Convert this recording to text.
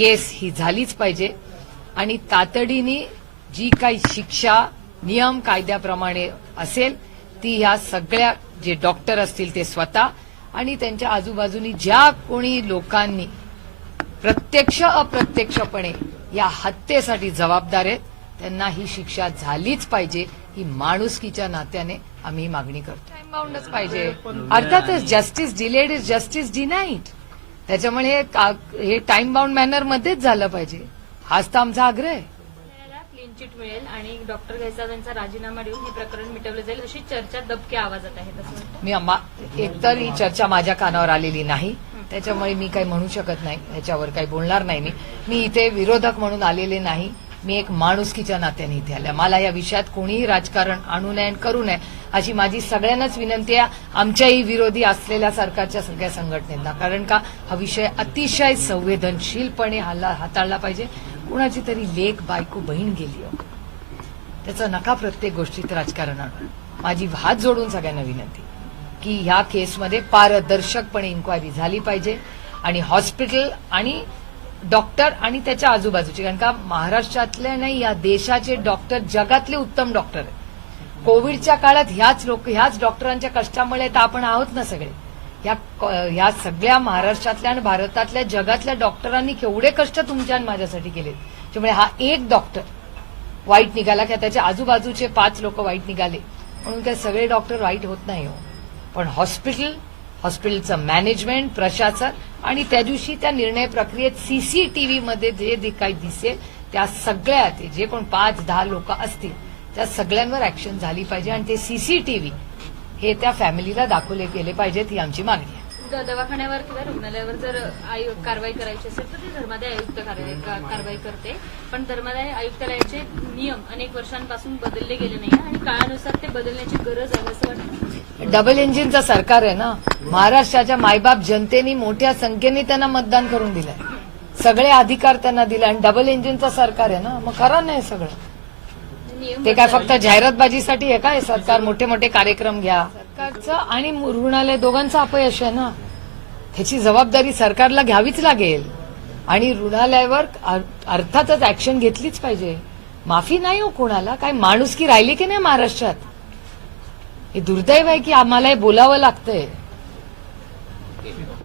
केस ही झालीच पाहिजे. आणि तातडीने जी काही शिक्षा नियम कायद्याप्रमाणे असेल ती ह्या सगळ्या जे डॉक्टर असतील ते स्वतः आणि त्यांच्या आजूबाजूनी ज्या कोणी लोकांनी प्रत्यक्ष अप्रत्यक्षपणे या हत्येसाठी जबाबदार आहेत त्यांना ही शिक्षा झालीच पाहिजे. ही माणुसकीच्या नात्याने आम्ही ही मागणी करतो. टाइम बाउंडच पाहिजे. अर्थातच justice delayed is justice denied त्याच्यामुळे हे टाइम बाउंड मॅनर मध्येच झालं पाहिजे. हाच तर आमचा आग्रह आहे. क्लीन चिट मिळेल आणि डॉक्टर घ्यायचा त्यांचा राजीनामा देऊन हे प्रकरण मिटवलं जाईल अशी चर्चा दबक्या आवाजात आहे मी एकतर ही चर्चा माझ्या कानावर आलेली नाही. त्याच्यामुळे मी काही म्हणू शकत नाही. ह्याच्यावर काही बोलणार नाही मी. मी इथे विरोधक म्हणून आलेले नाही. मी एक माणुसकीच्या नात्याने इथे आल्या मला या विषयात कोणीही राजकारण आणू नये आणि करू नये अशी माझी सगळ्यांनाच विनंती आहे. आमच्याही विरोधी असलेल्या सरकारच्या सगळ्या संघटनेला कारण का हा विषय अतिशय संवेदनशीलपणे हल्ला हाताळला पाहिजे. कुणाची तरी लेख बायको बहीण गेली हो. त्याचा नका प्रत्येक गोष्टीत राजकारण आणून माझी हात जोडून सगळ्यांना विनंती की ह्या केसमध्ये पारदर्शकपणे इन्क्वायरी झाली पाहिजे आणि हॉस्पिटल आणि डॉक्टर आणि त्याच्या आजूबाजूचे कारण का महाराष्ट्रातले नाही या देशाचे डॉक्टर जगातले उत्तम डॉक्टर आहेत. कोविडच्या काळात ह्याच लोक ह्याच डॉक्टरांच्या कष्टामुळे तर आपण आहोत ना सगळे. ह्या ह्या सगळ्या महाराष्ट्रातल्या आणि भारतातल्या जगातल्या डॉक्टरांनी केवढे कष्ट तुमच्या आणि माझ्यासाठी केले त्यामुळे हा एक डॉक्टर वाईट निघाला किंवा त्याच्या आजूबाजूचे पाच लोक वाईट निघाले. म्हणून काय सगळे डॉक्टर वाईट होत नाही हो. पण हॉस्पिटल हॉस्पिटलचं मॅनेजमेंट प्रशासन आणि त्या दिवशी त्या निर्णय प्रक्रियेत सीसीटीव्ही मध्ये जे काही दिसेल त्या सगळ्या ते जे कोण पाच दहा लोक असतील त्या सगळ्यांवर ऍक्शन झाली पाहिजे आणि ते सीसीटीव्ही हे त्या फॅमिलीला दाखवले गेले पाहिजेत ही आमची मागणी आहे. दवाखान्यावर किंवा रुग्णालयावर जर कारवाई करायची असेल तर ते धर्मादाय आयुक्त कारवाई करते. पण धर्मादाय आयुक्तालयाचे नियम अनेक वर्षांपासून बदलले गेले नाही आणि काळानुसार ते बदलण्याची गरज आहे असं वाटतं. डबल इंजिनचं सरकार आहे ना? महाराष्ट्राच्या मायबाप जनतेने मोठ्या संख्येने त्यांना मतदान करून दिलंय. सगळे अधिकार त्यांना दिले आणि डबल इंजिनचं सरकार आहे ना? मग खरं नाही सगळं. ते काय फक्त जाहिरातबाजीसाठी आहे काय सरकार? मोठे मोठे कार्यक्रम घ्या. सरकारचं आणि रुग्णालय दोघांचं अपयश आहे ना? त्याची जबाबदारी सरकारला घ्यावीच लागेल. आणि रुग्णालयावर अर्थातच ऍक्शन घेतलीच पाहिजे. माफी नाही हो कोणाला. काय माणुसकी राहिली की नाही महाराष्ट्रात? हे दुर्दैव आहे की आम्हाला हे बोलावं लागतंय. que.